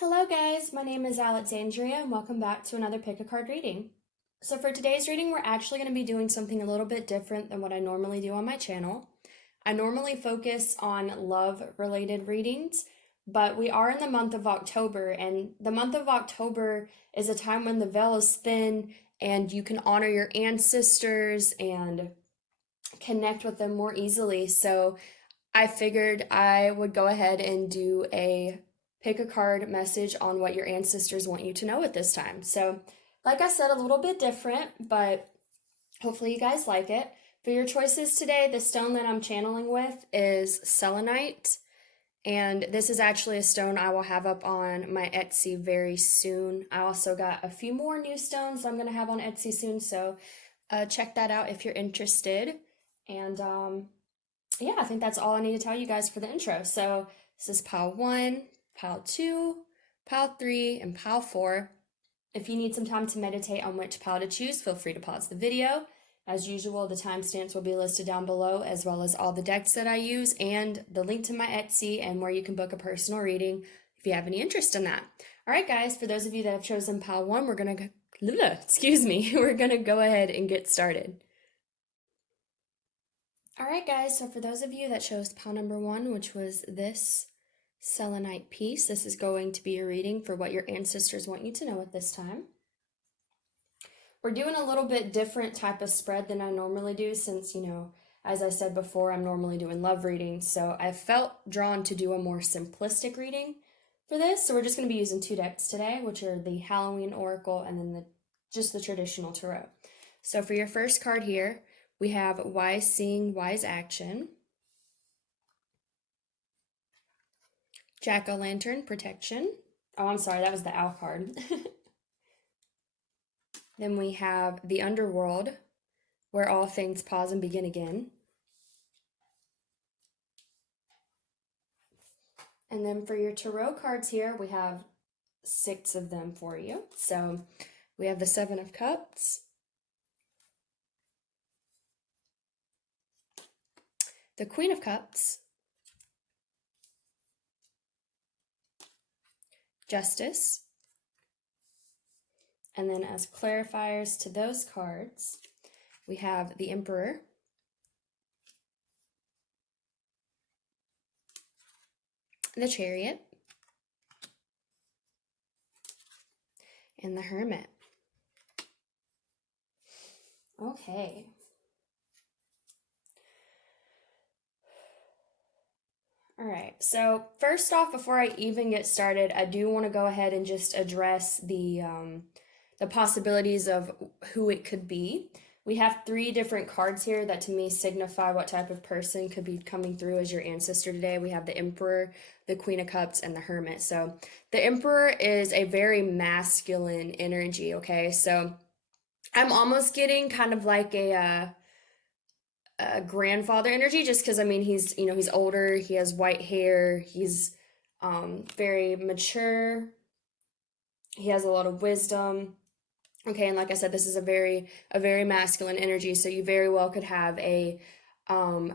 Hello guys, my name is Alexandria and welcome back to another pick a card reading. So for today's reading, we're actually going to be doing something a little bit different than what I normally do on my channel. I normally focus on love related readings, but we are in the month of October, and the month of October is a time when the veil is thin and you can honor your ancestors and connect with them more easily. So I figured I would go ahead and do a pick a card message on what your ancestors want you to know at this time. So, like I said, a little bit different, but hopefully you guys like it. For your choices today, the stone that I'm channeling with is selenite. And this is actually a stone I will have up on my Etsy very soon. I also got a few more new stones I'm going to have on Etsy soon, so check that out if you're interested. And yeah, I think that's all I need to tell you guys for the intro. So this is pile 1, pile 2, pile 3, and pile 4. If you need some time to meditate on which pile to choose, feel free to pause the video. As usual, the timestamps will be listed down below, as well as all the decks that I use and the link to my Etsy and where you can book a personal reading if you have any interest in that. All right, guys, for those of you that have chosen pile 1, we're going to we're going to go ahead and get started. All right, guys, so for those of you that chose pile number 1, which was this selenite piece, this is going to be a reading for what your ancestors want you to know at this time. We're doing a little bit different type of spread than I normally do since, as I said before, I'm normally doing love readings, so I felt drawn to do a more simplistic reading for this. So we're just going to be using 2 decks today, which are the Halloween Oracle and then just the traditional tarot. So for your first card here, we have Wise Seeing, Wise Action, Jack-o'-lantern, Protection. Oh, I'm sorry, that was the Owl card. Then we have the Underworld, Where All Things Pause and Begin Again. And then for your tarot cards here, we have 6 of them for you. So we have the 7 of Cups, the Queen of Cups, Justice, and then as clarifiers to those cards, we have the Emperor, the Chariot, and the Hermit. Okay. All right, so first off, before I even get started, I do want to go ahead and just address the possibilities of who it could be. We have 3 different cards here that to me signify what type of person could be coming through as your ancestor today. We have the Emperor, the Queen of Cups, and the Hermit. So the Emperor is a very masculine energy, okay? So I'm almost getting kind of like a grandfather energy, just because he's older, he has white hair, he's very mature, he has a lot of wisdom. Okay, and like I said, this is a very masculine energy, so you very well could have a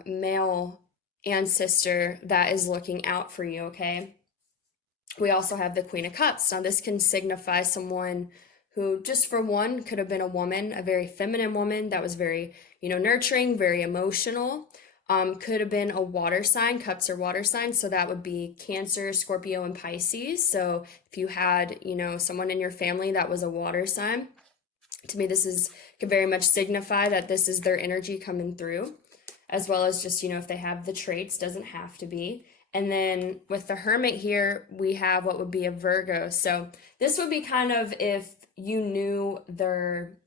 male ancestor that is looking out for you, okay? We also have the Queen of Cups. Now this can signify someone who, just for one, could have been a woman, a very feminine woman that was very, nurturing, very emotional. Could have been a water sign. Cups are water signs, so that would be Cancer, Scorpio, and Pisces. So if you had, someone in your family that was a water sign, to me this could very much signify that this is their energy coming through, as well as just, if they have the traits, doesn't have to be. And then with the Hermit here, we have what would be a Virgo. So this would be kind of if you knew their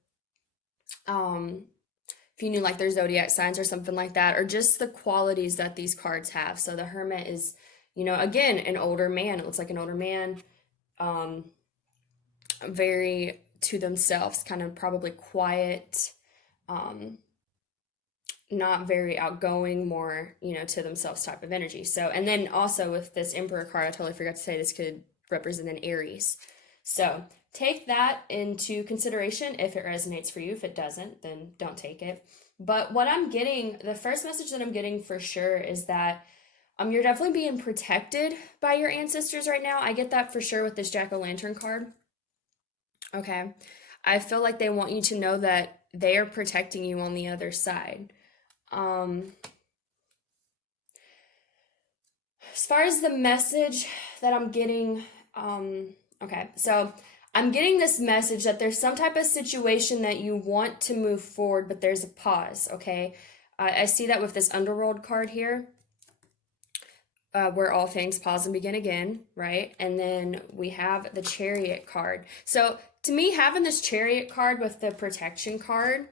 like their zodiac signs or something like that, or just the qualities that these cards have. So the Hermit is, again, an older man. It looks like an older man, very to themselves, kind of probably quiet, not very outgoing, more, to themselves type of energy. So, and then also with this Emperor card, I totally forgot to say this could represent an Aries. So take that into consideration if it resonates for you. If it doesn't, then don't take it. But what I'm getting, the first message that I'm getting for sure is that You're definitely being protected by your ancestors right now. I get that for sure with this Jack-o'-lantern card. Okay. I feel like they want you to know that they are protecting you on the other side. As far as the message that I'm getting, okay, so I'm getting this message that there's some type of situation that you want to move forward, but there's a pause, okay? I see that with this Underworld card here, where all things pause and begin again, right? And then we have the Chariot card. So to me, having this Chariot card with the protection card,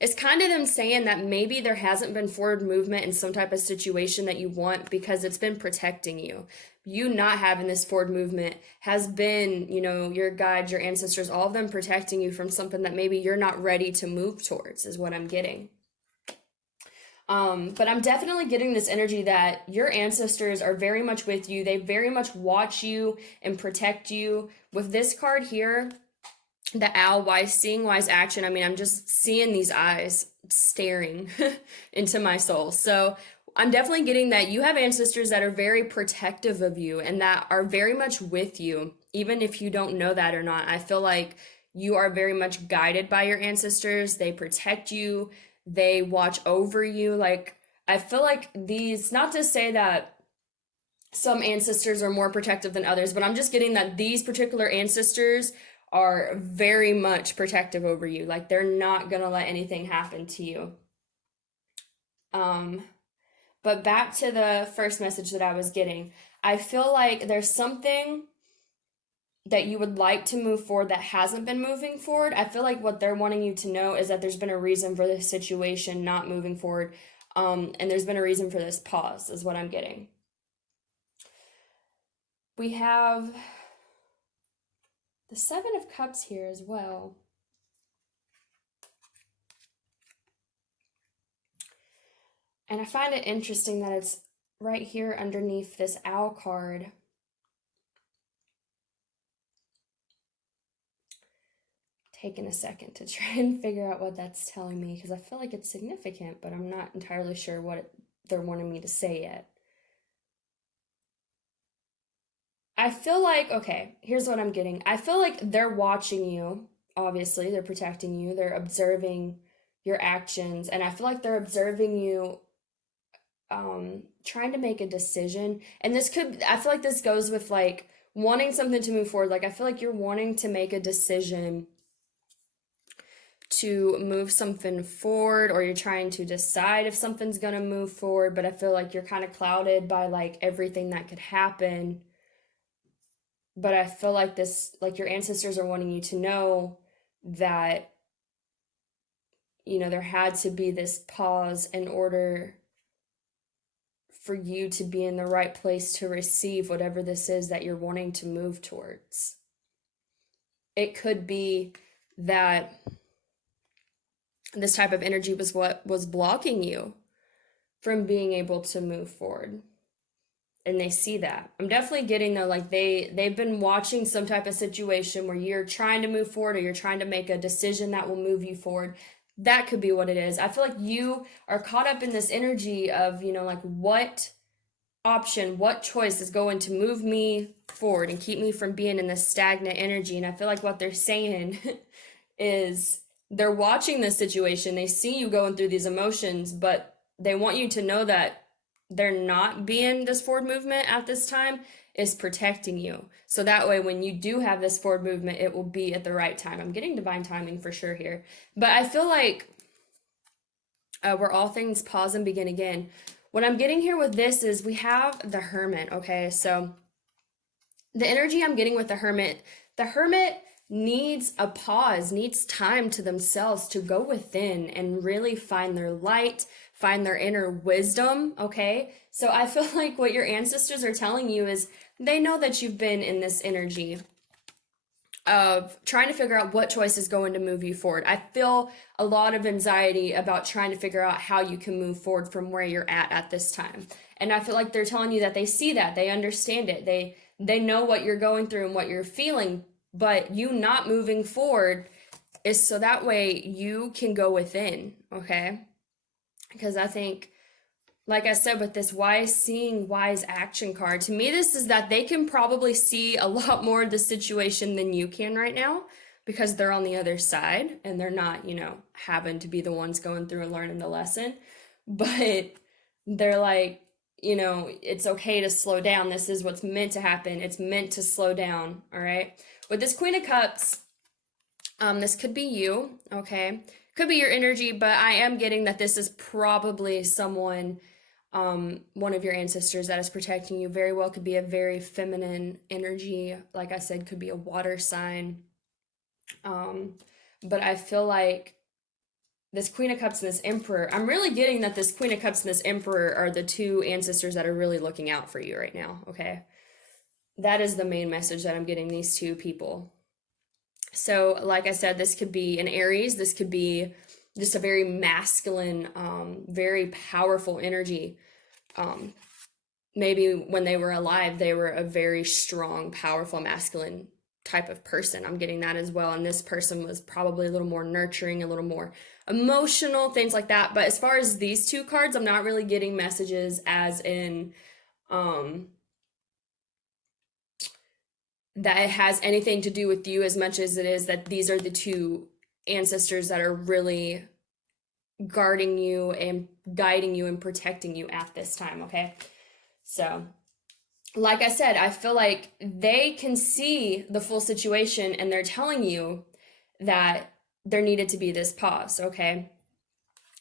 it's kind of them saying that maybe there hasn't been forward movement in some type of situation that you want because it's been protecting you. You not having this forward movement has been, your guides, your ancestors, all of them protecting you from something that maybe you're not ready to move towards, is what I'm getting. But I'm definitely getting this energy that your ancestors are very much with you. They very much watch you and protect you. With this card here, the owl, wise seeing, wise action. I mean, I'm just seeing these eyes staring into my soul. So I'm definitely getting that you have ancestors that are very protective of you and that are very much with you, even if you don't know that or not. I feel like you are very much guided by your ancestors. They protect you. They watch over you. Like, I feel like these, not to say that some ancestors are more protective than others, but I'm just getting that these particular ancestors are very much protective over you. Like, they're not gonna let anything happen to you. But back to the first message that I was getting. I feel like there's something that you would like to move forward that hasn't been moving forward. I feel like what they're wanting you to know is that there's been a reason for this situation not moving forward. And there's been a reason for this pause, is what I'm getting. We have the Seven of Cups here as well. And I find it interesting that it's right here underneath this owl card. Taking a second to try and figure out what that's telling me, because I feel like it's significant, but I'm not entirely sure what they're wanting me to say yet. I feel like, okay, here's what I'm getting. I feel like they're watching you. Obviously, they're protecting you. They're observing your actions. And I feel like they're observing you trying to make a decision. And I feel like this goes with like wanting something to move forward. Like, I feel like you're wanting to make a decision to move something forward, or you're trying to decide if something's going to move forward. But I feel like you're kind of clouded by like everything that could happen. But I feel like your ancestors are wanting you to know that, there had to be this pause in order for you to be in the right place to receive whatever this is that you're wanting to move towards. It could be that this type of energy was what was blocking you from being able to move forward. And they see that. I'm definitely getting though, like they've been watching some type of situation where you're trying to move forward, or you're trying to make a decision that will move you forward. That could be what it is. I feel like you are caught up in this energy of, like what option, what choice is going to move me forward and keep me from being in this stagnant energy. And I feel like what they're saying is they're watching this situation. They see you going through these emotions, but they want you to know that they're not being this forward movement at this time is protecting you. So that way, when you do have this forward movement, it will be at the right time. I'm getting divine timing for sure here. But I feel like where all things pause and begin again. What I'm getting here with this is we have the Hermit, okay? So the energy I'm getting with the Hermit needs a pause, needs time to themselves to go within and really find their light, find their inner wisdom, okay? So I feel like what your ancestors are telling you is they know that you've been in this energy of trying to figure out what choice is going to move you forward. I feel a lot of anxiety about trying to figure out how you can move forward from where you're at this time. And I feel like they're telling you that they see that, they understand it, they know what you're going through and what you're feeling, but you not moving forward is so that way you can go within, okay? Because I think like I said, with this wise seeing, wise action card, to me, this is that they can probably see a lot more of the situation than you can right now because they're on the other side and they're not, having to be the ones going through and learning the lesson. But they're like, it's okay to slow down. This is what's meant to happen. It's meant to slow down. All right. With this Queen of Cups, this could be you. Okay. Could be your energy, but I am getting that this is probably someone, one of your ancestors that is protecting you. Very well could be a very feminine energy. Like I said, could be a water sign. But I feel like this Queen of Cups and this Emperor, I'm really getting that this Queen of Cups and this Emperor are the two ancestors that are really looking out for you right now, okay? That is the main message that I'm getting, these two people. So, like I said, this could be an Aries. This could be just a very masculine, very powerful energy. Maybe when they were alive, they were a very strong, powerful, masculine type of person. I'm getting that as well. And this person was probably a little more nurturing, a little more emotional, things like that. But as far as these two cards, I'm not really getting messages as in that it has anything to do with you as much as it is that these are the two ancestors that are really guarding you and guiding you and protecting you at this time, okay? So, like I said, I feel like they can see the full situation and they're telling you that there needed to be this pause, okay?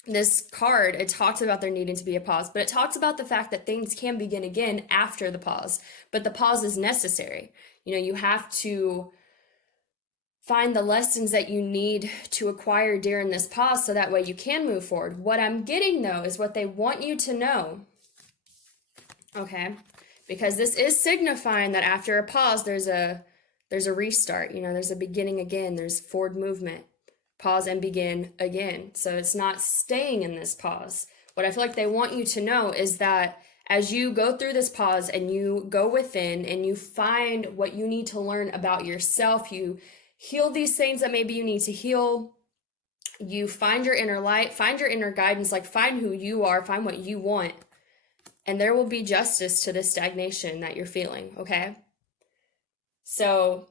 This card, it talks about there needing to be a pause, but it talks about the fact that things can begin again after the pause, but the pause is necessary. You have to find the lessons that you need to acquire during this pause so that way you can move forward. What I'm getting, though, is what they want you to know, okay? Because this is signifying that after a pause, there's a restart, there's a beginning again, there's forward movement, pause and begin again. So it's not staying in this pause. What I feel like they want you to know is that as you go through this pause and you go within and you find what you need to learn about yourself, you heal these things that maybe you need to heal, you find your inner light, find your inner guidance, like find who you are, find what you want, and there will be justice to this stagnation that you're feeling, okay? So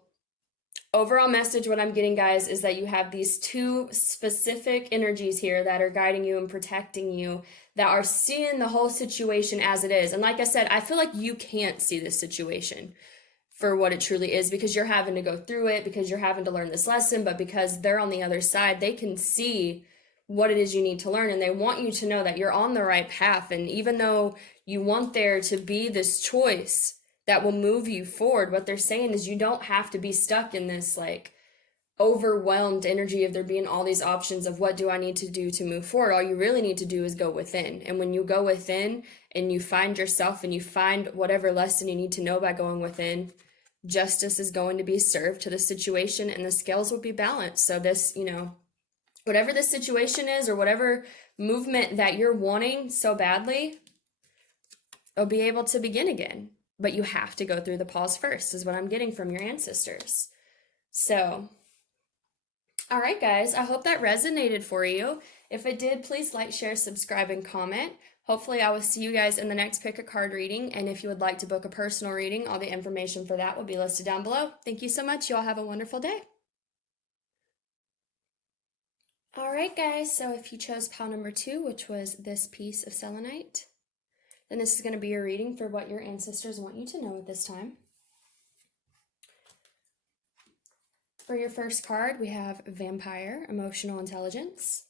overall message, what I'm getting, guys, is that you have these two specific energies here that are guiding you and protecting you, that are seeing the whole situation as it is. And like I said, I feel like you can't see this situation for what it truly is because you're having to go through it, because you're having to learn this lesson, but because they're on the other side, they can see what it is you need to learn, and they want you to know that you're on the right path. And even though you want there to be this choice that will move you forward, what they're saying is you don't have to be stuck in this like overwhelmed energy of there being all these options of what do I need to do to move forward. All you really need to do is go within. And when you go within and you find yourself and you find whatever lesson you need to know by going within, justice is going to be served to the situation and the scales will be balanced. So this, whatever the situation is or whatever movement that you're wanting so badly, it'll be able to begin again. But you have to go through the pause first, is what I'm getting from your ancestors. So, all right, guys, I hope that resonated for you. If it did, please like, share, subscribe, and comment. Hopefully, I will see you guys in the next Pick a Card reading. And if you would like to book a personal reading, all the information for that will be listed down below. Thank you so much. You all have a wonderful day. All right, guys, so if you chose pile number 2, which was this piece of selenite, then this is going to be your reading for what your ancestors want you to know at this time. For your first card, we have Vampire, Emotional Intelligence,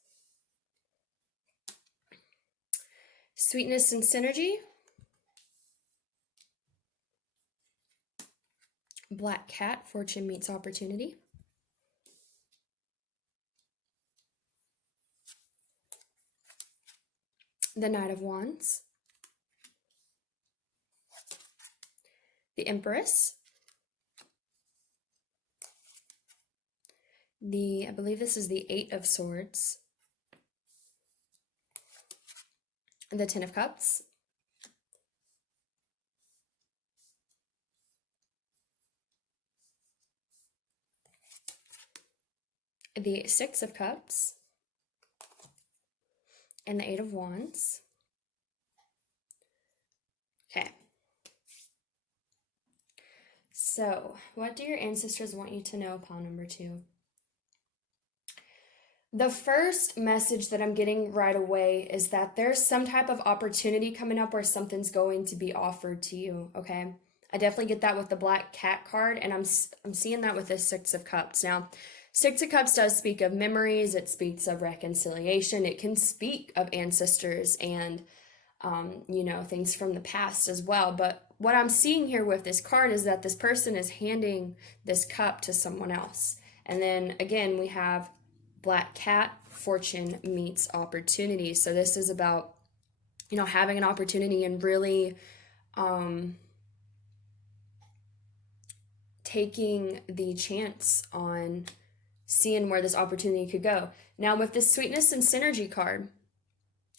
Sweetness and Synergy, Black Cat, Fortune Meets Opportunity, the Knight of Wands, the Empress, I believe this is the Eight of Swords, the Ten of Cups, the Six of Cups, and the Eight of Wands. So, what do your ancestors want you to know, pile number 2? The first message that I'm getting right away is that there's some type of opportunity coming up where something's going to be offered to you, okay? I definitely get that with the Black Cat card, and I'm seeing that with the Six of Cups. Now, Six of Cups does speak of memories, it speaks of reconciliation, it can speak of ancestors and things from the past as well. But what I'm seeing here with this card is that this person is handing this cup to someone else. And then again, we have Black Cat, fortune meets opportunity. So this is about, having an opportunity and really taking the chance on seeing where this opportunity could go. Now, with this sweetness and synergy card,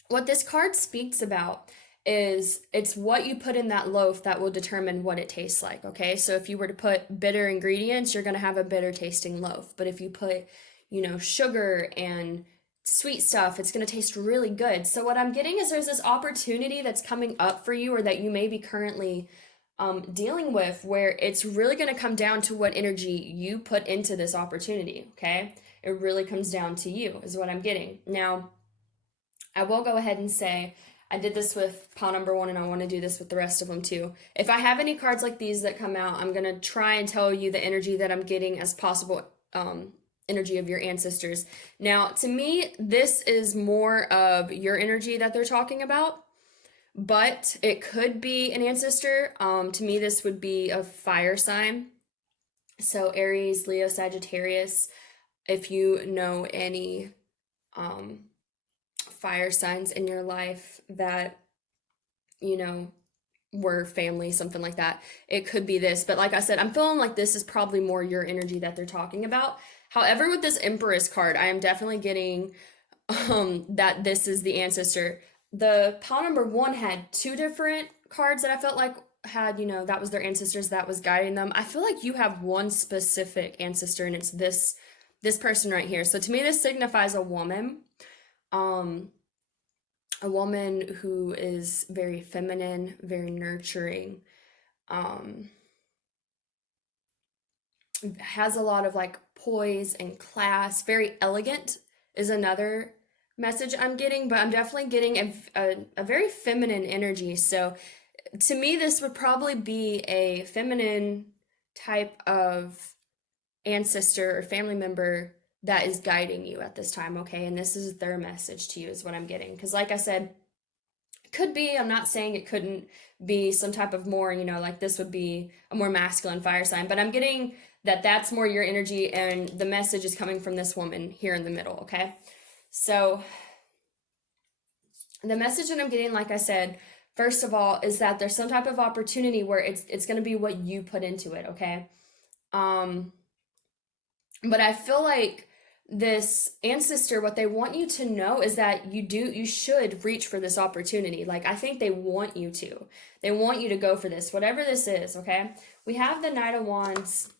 what this card speaks about is it's what you put in that loaf that will determine what it tastes like, okay? So if you were to put bitter ingredients, you're going to have a bitter tasting loaf. But if you put, sugar and sweet stuff, it's going to taste really good. So what I'm getting is there's this opportunity that's coming up for you, or that you may be currently dealing with, where it's really going to come down to what energy you put into this opportunity, okay? It really comes down to you, is what I'm getting. Now, I will go ahead and say, I did this with pile number 1, and I want to do this with the rest of them too. If I have any cards like these that come out, I'm going to try and tell you the energy that I'm getting as possible energy of your ancestors. Now, to me, this is more of your energy that they're talking about, but it could be an ancestor. To me, this would be a fire sign. So Aries, Leo, Sagittarius, if you know any fire signs in your life that, were family, something like that, it could be this. But like I said, I'm feeling like this is probably more your energy that they're talking about. However, with this Empress card, I am definitely getting that this is the ancestor. The pile number 1 had 2 different cards that I felt like had, that was their ancestors that was guiding them. I feel like you have one specific ancestor, and it's this person right here. So to me, this signifies a woman. A woman who is very feminine, very nurturing, has a lot of like poise and class, very elegant is another message I'm getting, but I'm definitely getting a very feminine energy. So to me, this would probably be a feminine type of ancestor or family member that is guiding you at this time, okay? And this is their message to you is what I'm getting. Because like I said, it could be, I'm not saying it couldn't be some type of more, like this would be a more masculine fire sign, but I'm getting that that's more your energy, and the message is coming from this woman here in the middle, okay? So the message that I'm getting, like I said, first of all, is that there's some type of opportunity where it's going to be what you put into it, okay? But I feel like this ancestor, what they want you to know is that you should reach for this opportunity. Like, I think they want you to. They want you to go for this, whatever this is, okay? We have the Knight of Wands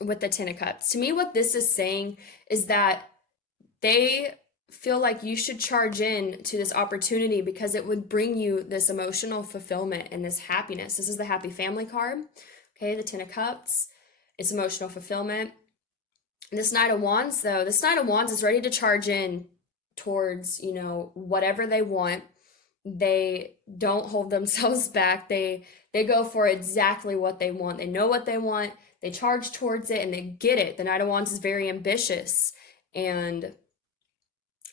with the Ten of Cups. To me, what this is saying is that they feel like you should charge in to this opportunity because it would bring you this emotional fulfillment and this happiness. This is the Happy Family card, okay? The Ten of Cups. It's emotional fulfillment. This Knight of Wands, though, this Knight of Wands is ready to charge in towards, whatever they want. They don't hold themselves back. They go for exactly what they want. They know what they want. They charge towards it and they get it. The Knight of Wands is very ambitious and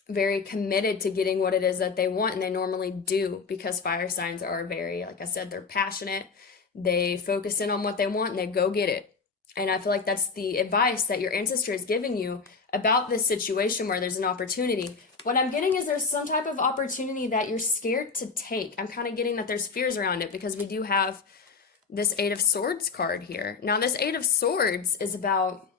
very committed to getting what it is that they want, and they normally do, because fire signs are very, like I said, they're passionate. They focus in on what they want and they go get it. And I feel like that's the advice that your ancestor is giving you about this situation where there's an opportunity. What I'm getting is there's some type of opportunity that you're scared to take. I'm kind of getting that there's fears around it because we do have this Eight of Swords card here. Now, this Eight of Swords is about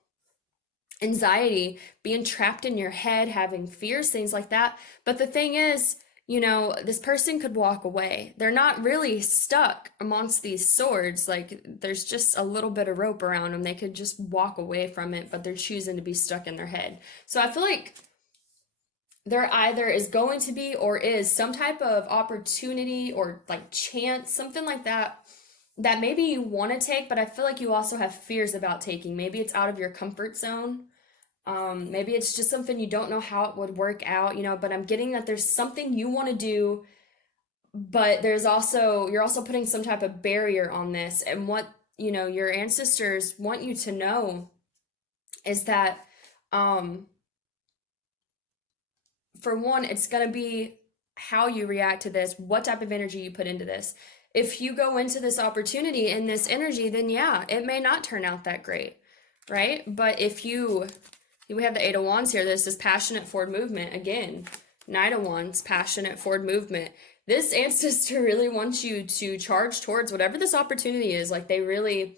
anxiety, being trapped in your head, having fears, things like that. But the thing is, this person could walk away. They're not really stuck amongst these swords. Like, there's just a little bit of rope around them. They could just walk away from it, but they're choosing to be stuck in their head. So I feel like there either is going to be or is some type of opportunity or like chance, something like that, that maybe you want to take, but I feel like you also have fears about taking. Maybe it's out of your comfort zone. Maybe it's just something you don't know how it would work out, but I'm getting that there's something you want to do, but you're also putting some type of barrier on this. And what, your ancestors want you to know is that, for one, it's going to be how you react to this, what type of energy you put into this. If you go into this opportunity in this energy, then yeah, it may not turn out that great, right? But we have the Eight of Wands here. This is passionate forward movement. Again, Knight of Wands, passionate forward movement. This ancestor really wants you to charge towards whatever this opportunity is. Like, they really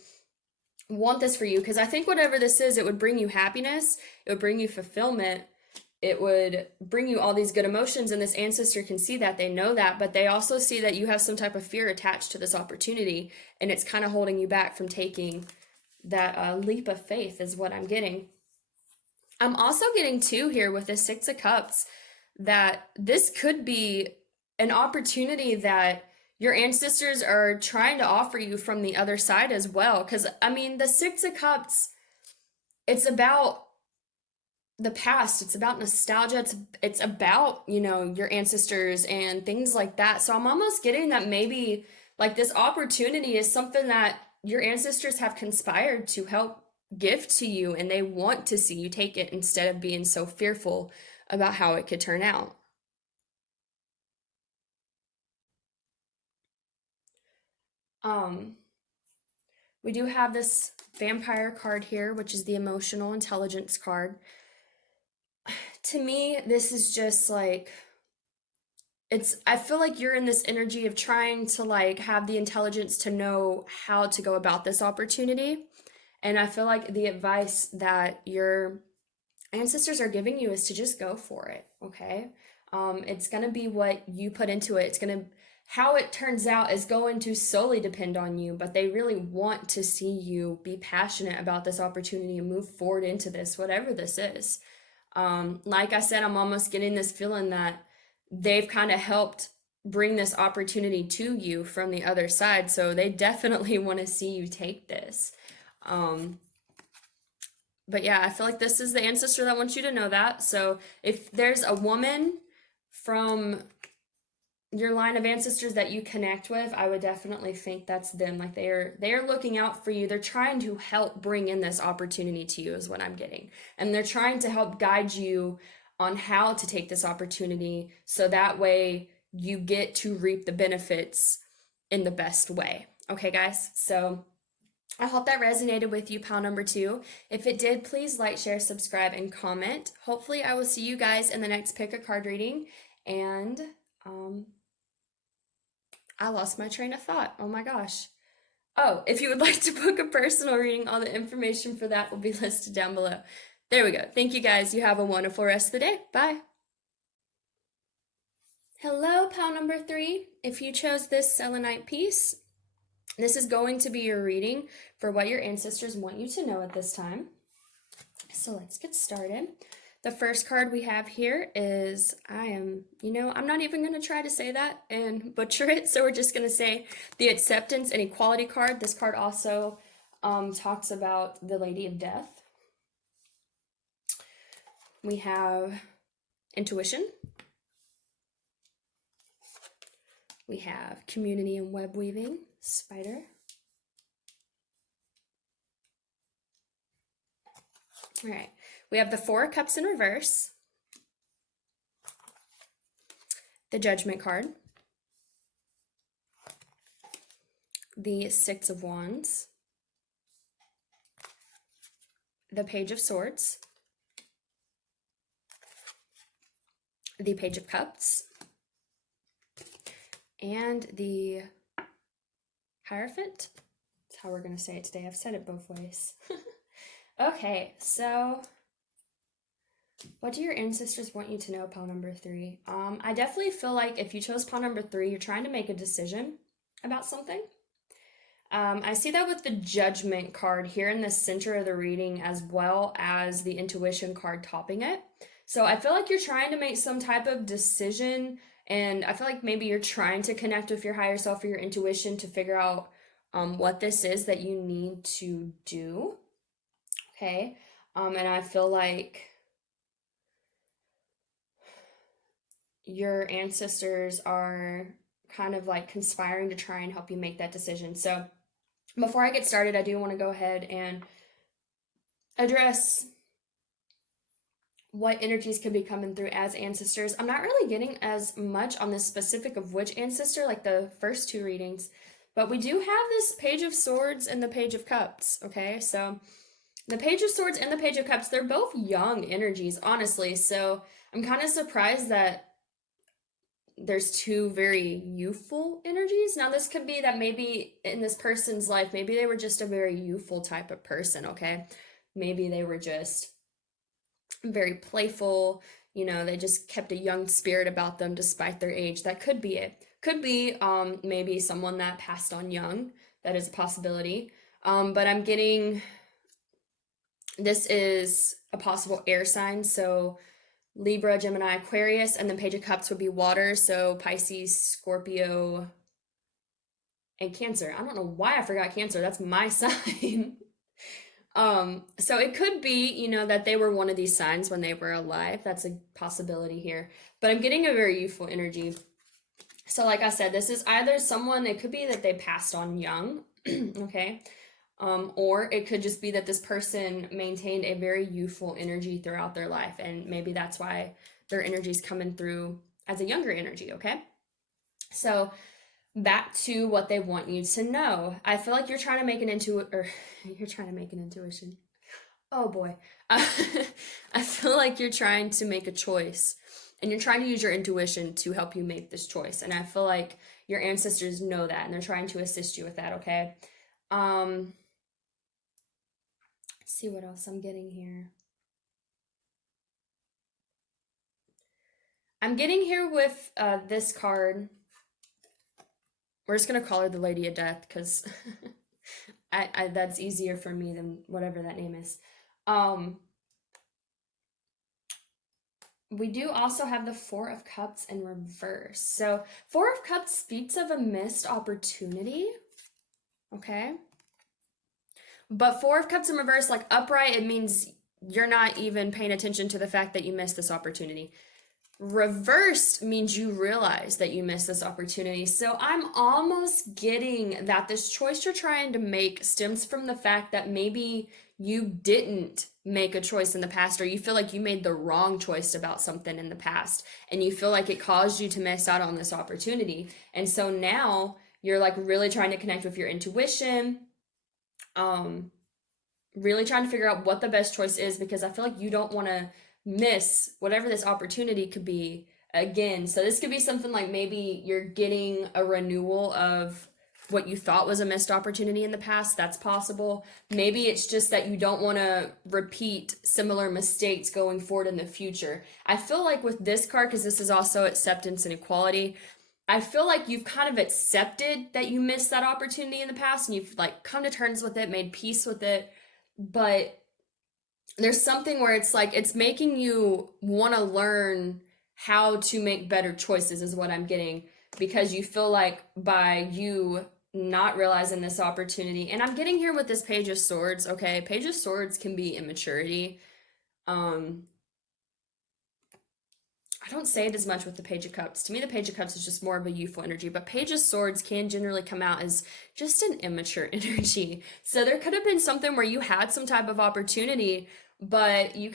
want this for you, because I think whatever this is, it would bring you happiness, it would bring you fulfillment, it would bring you all these good emotions, and this ancestor can see that, they know that, but they also see that you have some type of fear attached to this opportunity, and it's kind of holding you back from taking that leap of faith is what I'm getting. I'm also getting too here with the Six of Cups that this could be an opportunity that your ancestors are trying to offer you from the other side as well. Because, I mean, the Six of Cups, it's about the past, it's about nostalgia, it's about, your ancestors and things like that. So I'm almost getting that maybe like this opportunity is something that your ancestors have conspired to help give to you, and they want to see you take it instead of being so fearful about how it could turn out. We do have this Vampire card here, which is the emotional intelligence card. To me, this is just like, I feel like you're in this energy of trying to like have the intelligence to know how to go about this opportunity. And I feel like the advice that your ancestors are giving you is to just go for it, okay? It's going to be what you put into it. How it turns out is going to solely depend on you, but they really want to see you be passionate about this opportunity and move forward into this, whatever this is. Like I said, I'm almost getting this feeling that they've kind of helped bring this opportunity to you from the other side, so they definitely want to see you take this. But yeah, I feel like this is the ancestor that wants you to know that. So if there's a woman from your line of ancestors that you connect with, I would definitely think that's them. Like they are looking out for you. They're trying to help bring in this opportunity to you is what I'm getting. And they're trying to help guide you on how to take this opportunity, so that way you get to reap the benefits in the best way. Okay, guys? So I hope that resonated with you, pal number 2. If it did, please like, share, subscribe, and comment. Hopefully I will see you guys in the next pick a card reading. And I lost my train of thought. Oh my gosh. Oh, if you would like to book a personal reading, all the information for that will be listed down below. There we go. Thank you guys. You have a wonderful rest of the day. Bye. Hello, pal number 3. If you chose this selenite piece, this is going to be your reading for what your ancestors want you to know at this time. So let's get started. The first card we have here is, I'm not even going to try to say that and butcher it, so we're just going to say the Acceptance and Equality card. This card also talks about the Lady of Death. We have Intuition. We have Community and Web Weaving, Spider. All right, we have the Four of Cups in reverse, the Judgment card, the Six of Wands, the Page of Swords, the Page of Cups, and the Hierophant. That's how we're going to say it today. I've said it both ways. Okay, so what do your ancestors want you to know, pile number 3? I definitely feel like if you chose pile number 3, you're trying to make a decision about something. I see that with the Judgment card here in the center of the reading, as well as the Intuition card topping it. So I feel like you're trying to make some type of decision, and I feel like maybe you're trying to connect with your higher self or your intuition to figure out what this is that you need to do, okay? And I feel like your ancestors are kind of like conspiring to try and help you make that decision. So before I get started, I do want to go ahead and address what energies could be coming through as ancestors. I'm not really getting as much on this specific of which ancestor, like the first two readings, but we do have this Page of Swords and the Page of Cups, okay? So the Page of Swords and the Page of Cups, they're both young energies, honestly. So I'm kind of surprised that there's two very youthful energies. Now, this could be that maybe in this person's life, maybe they were just a very youthful type of person, okay? Maybe they were just very playful, they just kept a young spirit about them despite their age. That could be it. Could be maybe someone that passed on young. That is a possibility. But I'm getting, this is a possible air sign, so Libra, Gemini, Aquarius, and then Page of Cups would be water, so Pisces, Scorpio, and Cancer. I don't know why I forgot Cancer. That's my sign. So it could be, that they were one of these signs when they were alive. That's a possibility here. But I'm getting a very youthful energy. So like I said, this is either someone, it could be that they passed on young, okay? Or it could just be that this person maintained a very youthful energy throughout their life, and maybe that's why their energy is coming through as a younger energy, okay? So back to what they want you to know. I feel like you're trying to make an intuition. Oh boy. I feel like you're trying to make a choice, and you're trying to use your intuition to help you make this choice. And I feel like your ancestors know that, and they're trying to assist you with that, okay? See what else I'm getting here. I'm getting here with this card. We're just gonna call her the Lady of Death because I that's easier for me than whatever that name is. We do also have the Four of Cups in reverse. So Four of Cups speaks of a missed opportunity, okay? But Four of Cups in reverse, like upright, it means you're not even paying attention to the fact that you missed this opportunity. Reversed means you realize that you missed this opportunity. So I'm almost getting that this choice you're trying to make stems from the fact that maybe you didn't make a choice in the past, or you feel like you made the wrong choice about something in the past, and you feel like it caused you to miss out on this opportunity. And so now you're like really trying to connect with your intuition, really trying to figure out what the best choice is, because I feel like you don't want to miss whatever this opportunity could be again. So this could be something like maybe you're getting a renewal of what you thought was a missed opportunity in the past. That's possible. Maybe it's just that you don't want to repeat similar mistakes going forward in the future. I feel like with this card, because this is also acceptance and equality, I feel like you've kind of accepted that you missed that opportunity in the past, and you've like come to terms with it, made peace with it. But there's something where it's like it's making you want to learn how to make better choices is what I'm getting, because you feel like by you not realizing this opportunity, and I'm getting here with this Page of Swords, okay? Page of Swords can be immaturity. I don't say it as much with the Page of Cups. To me, the Page of Cups is just more of a youthful energy, but Page of Swords can generally come out as just an immature energy. So there could have been something where you had some type of opportunity, but you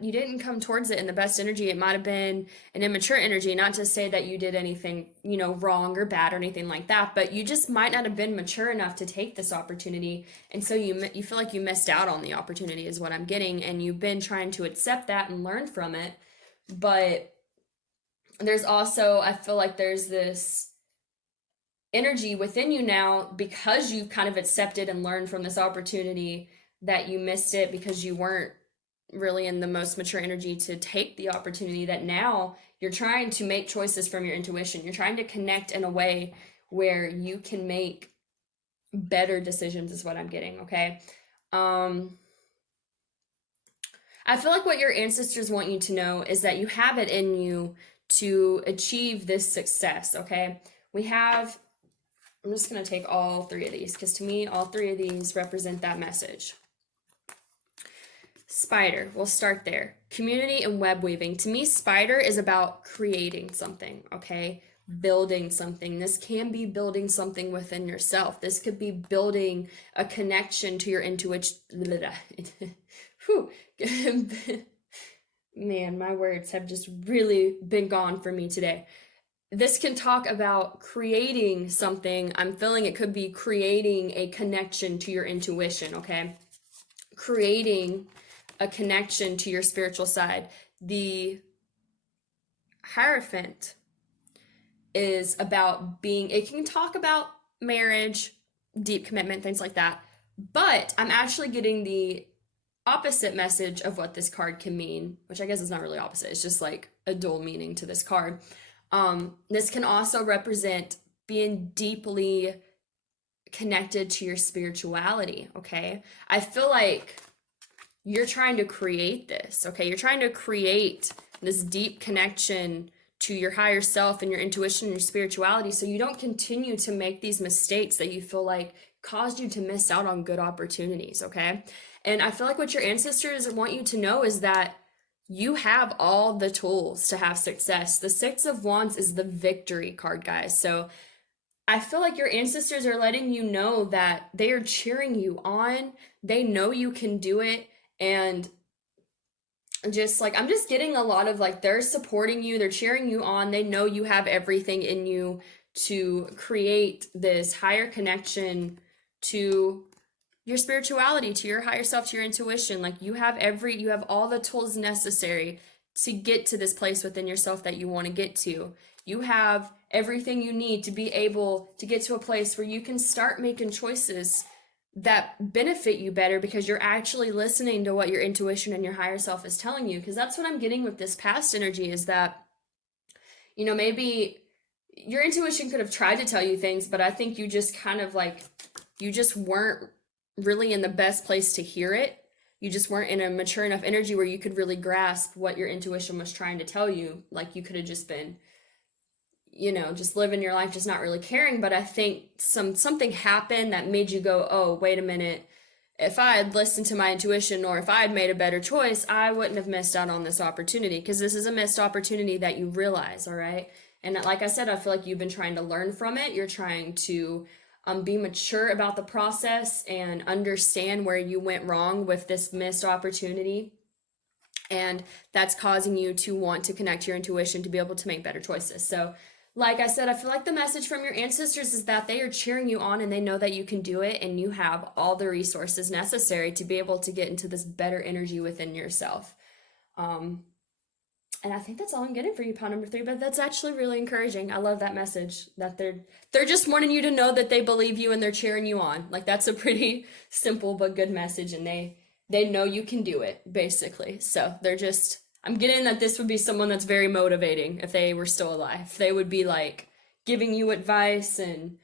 didn't come towards it in the best energy. It might have been an immature energy, not to say that you did anything, wrong or bad or anything like that, but you just might not have been mature enough to take this opportunity. And so you feel like you missed out on the opportunity is what I'm getting. And you've been trying to accept that and learn from it. But there's also, I feel like there's this energy within you now, because you've kind of accepted and learned from this opportunity, that you missed it because you weren't really in the most mature energy to take the opportunity, that now you're trying to make choices from your intuition. You're trying to connect in a way where you can make better decisions is what I'm getting, okay? I feel like what your ancestors want you to know is that you have it in you to achieve this success, okay? We have I'm just going to take all three of these because to me, all three of these represent that message. Spider, we'll start there. Community and web weaving. To me, spider is about creating something, okay? Building something. This can be building something within yourself. This could be building a connection to your intuition. Man, my words have just really been gone for me today. This can talk about creating something. I'm feeling it could be creating a connection to your intuition, okay? Creating a connection to your spiritual side. The Hierophant is about being, it can talk about marriage, deep commitment, things like that. But I'm actually getting the opposite message of what this card can mean, which I guess is not really opposite. It's just like a dual meaning to this card. This can also represent being deeply connected to your spirituality, okay? I feel like you're trying to create this, okay? You're trying to create this deep connection to your higher self and your intuition and your spirituality so you don't continue to make these mistakes that you feel like caused you to miss out on good opportunities, okay? And I feel like what your ancestors want you to know is that you have all the tools to have success. The Six of Wands is the victory card, guys. So I feel like your ancestors are letting you know that they are cheering you on. They know you can do it. And just like, I'm just getting a lot of like, they're supporting you, they're cheering you on, they know you have everything in you to create this higher connection to your spirituality, to your higher self, to your intuition. Like you have all the tools necessary to get to this place within yourself that you want to get to. You have everything you need to be able to get to a place where you can start making choices that benefit you better because you're actually listening to what your intuition and your higher self is telling you. Because that's what I'm getting with this past energy is that, you know, maybe your intuition could have tried to tell you things, but I think you just kind of like, you just weren't really in the best place to hear it. You just weren't in a mature enough energy where you could really grasp what your intuition was trying to tell you. Like you could have just been, you know, just living your life, just not really caring. But I think something happened that made you go, oh, wait a minute. If I had listened to my intuition or if I had made a better choice, I wouldn't have missed out on this opportunity because this is a missed opportunity that you realize, all right? And like I said, I feel like you've been trying to learn from it. You're trying to be mature about the process and understand where you went wrong with this missed opportunity. And that's causing you to want to connect your intuition to be able to make better choices. So like I said, I feel like the message from your ancestors is that they are cheering you on and they know that you can do it and you have all the resources necessary to be able to get into this better energy within yourself. And I think that's all I'm getting for you, pile number 3, but that's actually really encouraging. I love that message that they're just wanting you to know that they believe you and they're cheering you on. Like that's a pretty simple but good message and they know you can do it, basically. So I'm getting that this would be someone that's very motivating if they were still alive. They would be like giving you advice and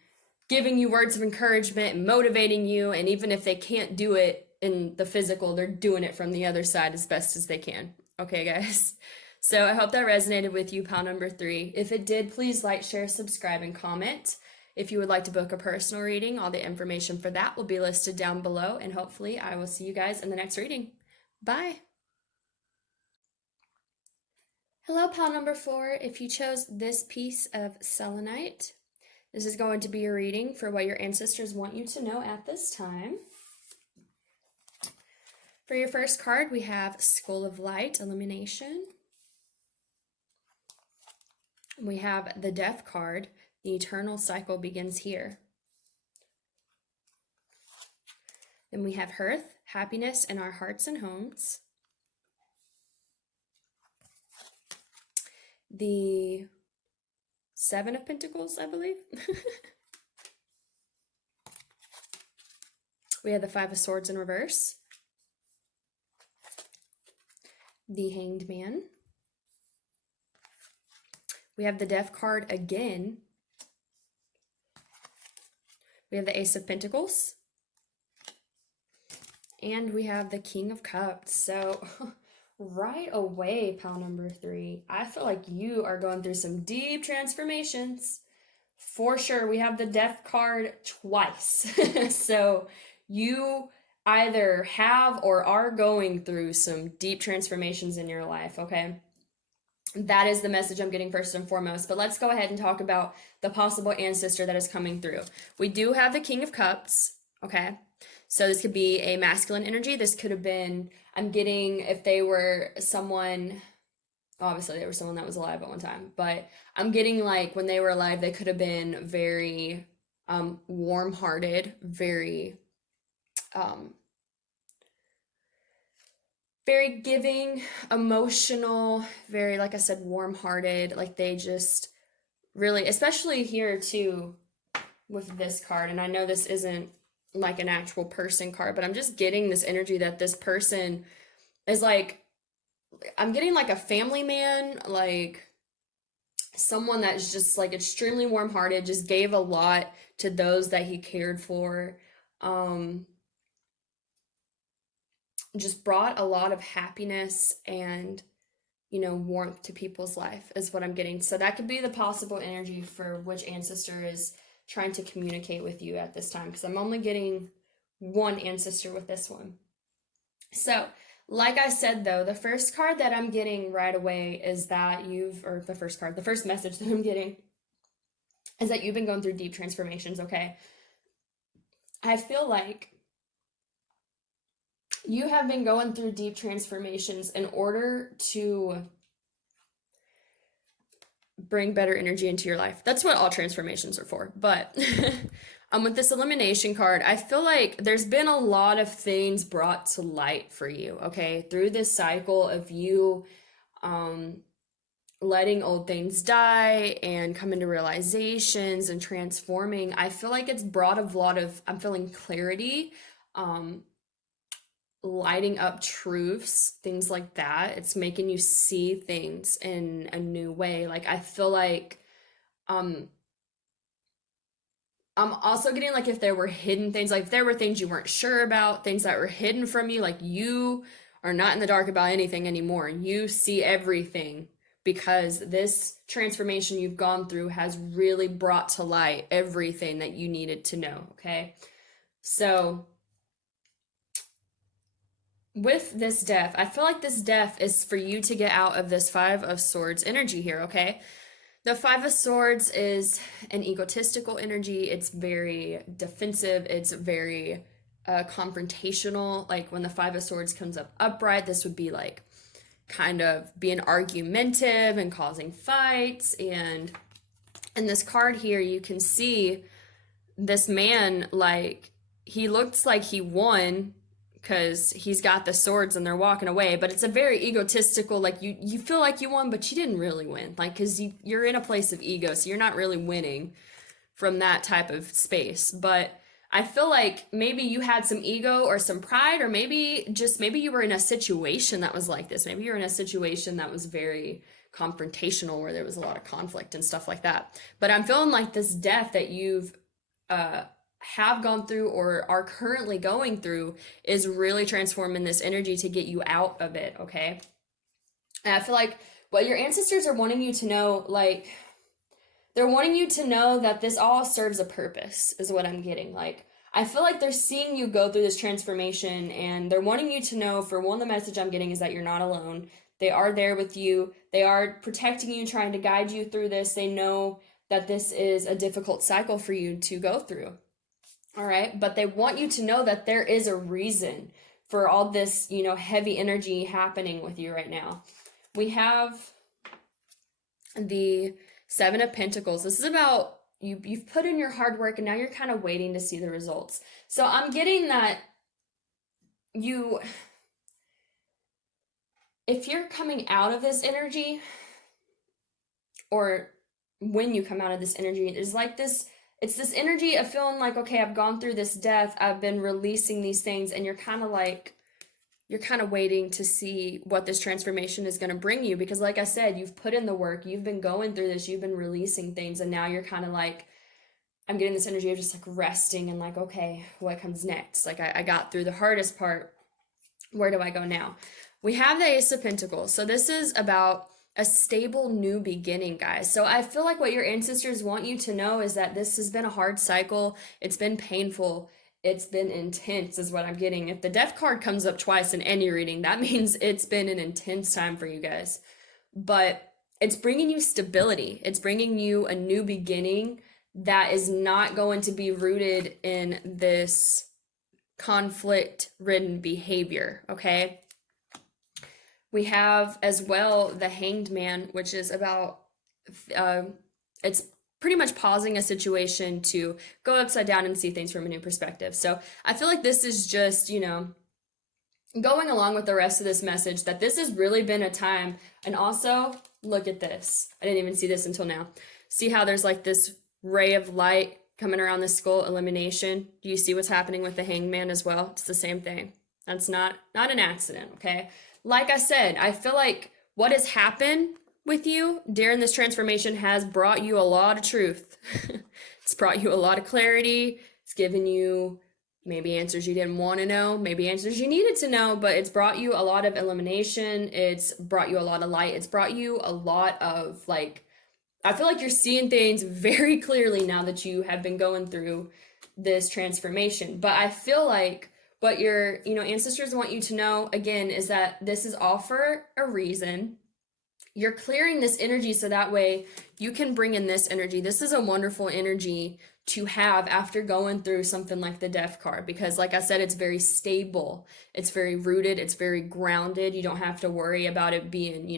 giving you words of encouragement and motivating you. And even if they can't do it in the physical, they're doing it from the other side as best as they can. Okay, guys. So I hope that resonated with you, pile number 3. If it did, please like, share, subscribe, and comment. If you would like to book a personal reading, all the information for that will be listed down below. And hopefully I will see you guys in the next reading. Bye. Hello, pile number 4. If you chose this piece of selenite, this is going to be your reading for what your ancestors want you to know at this time. For your first card, we have Skull of Light, Illumination. We have the Death card. The eternal cycle begins here. Then we have Hearth, happiness in our hearts and homes. The Seven of Pentacles, I believe. We have the Five of Swords in reverse. The Hanged Man. We have the Death card again. We have the Ace of Pentacles. And we have the King of Cups. So right away, pile number 3, I feel like you are going through some deep transformations. For sure, we have the death card twice. So you either have or are going through some deep transformations in your life, okay? That is the message I'm getting first and foremost. But let's go ahead and talk about the possible ancestor that is coming through. We do have the King of Cups, okay? So this could be a masculine energy. This could have been, I'm getting, if they were someone, obviously they were someone that was alive at one time, but I'm getting like when they were alive, they could have been very warm-hearted, very um, very giving, emotional, very, like I said, warm-hearted. Like they just really, especially here too with this card. And I know this isn't like an actual person card, but I'm just getting this energy that this person is like, I'm getting like a family man, like someone that's just like extremely warm-hearted, just gave a lot to those that he cared for. Just brought a lot of happiness and warmth to people's life is what I'm getting. So that could be the possible energy for which ancestor is trying to communicate with you at this time, because I'm only getting one ancestor with this one. So like I said though, the first card that I'm getting right away is that the first message that I'm getting is that you've been going through deep transformations, okay? I feel like you have been going through deep transformations in order to bring better energy into your life. That's what all transformations are for. But with this elimination card, I feel like there's been a lot of things brought to light for you, okay? Through this cycle of you letting old things die and coming to realizations and transforming. I feel like it's brought a lot of, I'm feeling clarity, lighting up truths, things like that. It's making you see things in a new way. Like I feel like I'm also getting like if there were hidden things, like if there were things you weren't sure about, things that were hidden from you, like you are not in the dark about anything anymore. You see everything because this transformation you've gone through has really brought to light everything that you needed to know, okay? So with this death, I feel like this death is for you to get out of this Five of Swords energy here, okay? The Five of Swords is an egotistical energy. It's very defensive. It's very confrontational. Like when the Five of Swords comes up upright, this would be like kind of being argumentative and causing fights. And in this card here, you can see this man, like he looks like he won because he's got the swords and they're walking away, but it's a very egotistical, like you feel like you won, but you didn't really win, like because you're in a place of ego, so you're not really winning from that type of space. But I feel like maybe you had some ego or some pride, or maybe you were in a situation that was like this. Maybe you're in a situation that was very confrontational where there was a lot of conflict and stuff like that. But I'm feeling like this death that you've have gone through or are currently going through is really transforming this energy to get you out of it, okay? And I feel like what your ancestors are wanting you to know, like, they're wanting you to know that this all serves a purpose, is what I'm getting. Like, I feel like they're seeing you go through this transformation, and they're wanting you to know, for one, the message I'm getting is that you're not alone. They are there with you. They are protecting you, trying to guide you through this. They know that this is a difficult cycle for you to go through. All right, but they want you to know that there is a reason for all this, heavy energy happening with you right now. We have the Seven of Pentacles. This is about you've put in your hard work and now you're kind of waiting to see the results. So I'm getting that if you're coming out of this energy, or when you come out of this energy, it's like this. It's this energy of feeling like, okay, I've gone through this death, I've been releasing these things, and you're kind of waiting to see what this transformation is going to bring you. Because like I said, you've put in the work, you've been going through this, you've been releasing things, and now you're kind of like, I'm getting this energy of just like resting and like, okay, what comes next? Like I got through the hardest part. Where do I go now? We have the Ace of Pentacles. So this is about a stable new beginning, guys. So I feel like what your ancestors want you to know is that this has been a hard cycle. It's been painful. It's been intense, is what I'm getting. If the death card comes up twice in any reading, that means it's been an intense time for you guys. But it's bringing you stability. It's bringing you a new beginning that is not going to be rooted in this conflict-ridden behavior, okay? We have as well the Hanged Man, which is about, it's pretty much pausing a situation to go upside down and see things from a new perspective. So I feel like this is just, going along with the rest of this message, that this has really been a time. And also, look at this. I didn't even see this until now. See how there's like this ray of light coming around the skull, elimination. Do you see what's happening with the Hanged Man as well? It's the same thing. That's not an accident, okay? Like I said, I feel like what has happened with you during this transformation has brought you a lot of truth. It's brought you a lot of clarity. It's given you maybe answers you didn't want to know, maybe answers you needed to know, but it's brought you a lot of elimination. It's brought you a lot of light. It's brought you a lot of, like, I feel like you're seeing things very clearly now that you have been going through this transformation. But I feel like what your, ancestors want you to know, again, is that this is all for a reason. You're clearing this energy so that way you can bring in this energy. This is a wonderful energy to have after going through something like the Death card, because like I said, it's very stable. It's very rooted. It's very grounded. You don't have to worry about it being,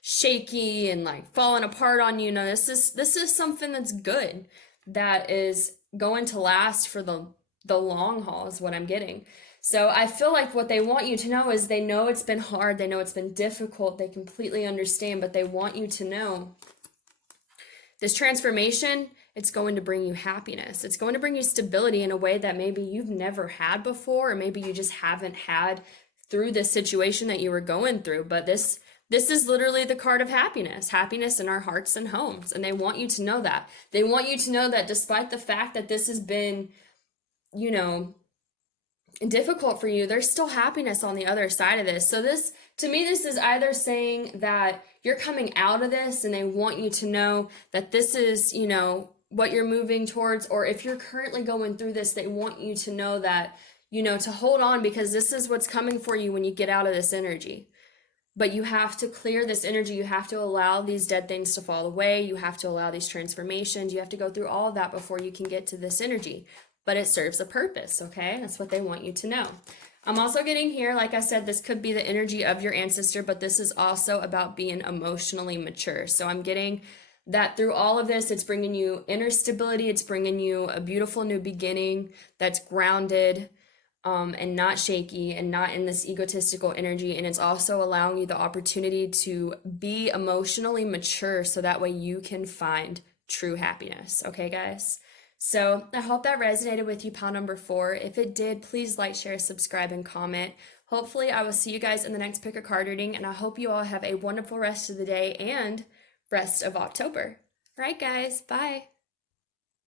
shaky and like falling apart on you. No, this is something that's good, that is going to last for the long haul, is what I'm getting. So I feel like what they want you to know is they know it's been hard. They know it's been difficult. They completely understand, but they want you to know this transformation, it's going to bring you happiness. It's going to bring you stability in a way that maybe you've never had before, or maybe you just haven't had through this situation that you were going through. But this is literally the card of happiness in our hearts and homes. And they want you to know that. They want you to know that despite the fact that this has been, difficult for you, there's still happiness on the other side of this. So this, to me, this is either saying that you're coming out of this and they want you to know that this is, what you're moving towards, or if you're currently going through this, they want you to know that, to hold on, because this is what's coming for you when you get out of this energy. But you have to clear this energy. You have to allow these dead things to fall away. You have to allow these transformations. You have to go through all of that before you can get to this energy. But it serves a purpose, okay? That's what they want you to know. I'm also getting here, like I said, this could be the energy of your ancestor, but this is also about being emotionally mature. So I'm getting that through all of this, it's bringing you inner stability. It's bringing you a beautiful new beginning that's grounded, and not shaky and not in this egotistical energy. And it's also allowing you the opportunity to be emotionally mature so that way you can find true happiness. Okay, guys? So I hope that resonated with you, pile number 4. If it did, please like, share, subscribe, and comment. Hopefully I will see you guys in the next pick a card reading, and I hope you all have a wonderful rest of the day and rest of October. All right, guys, bye.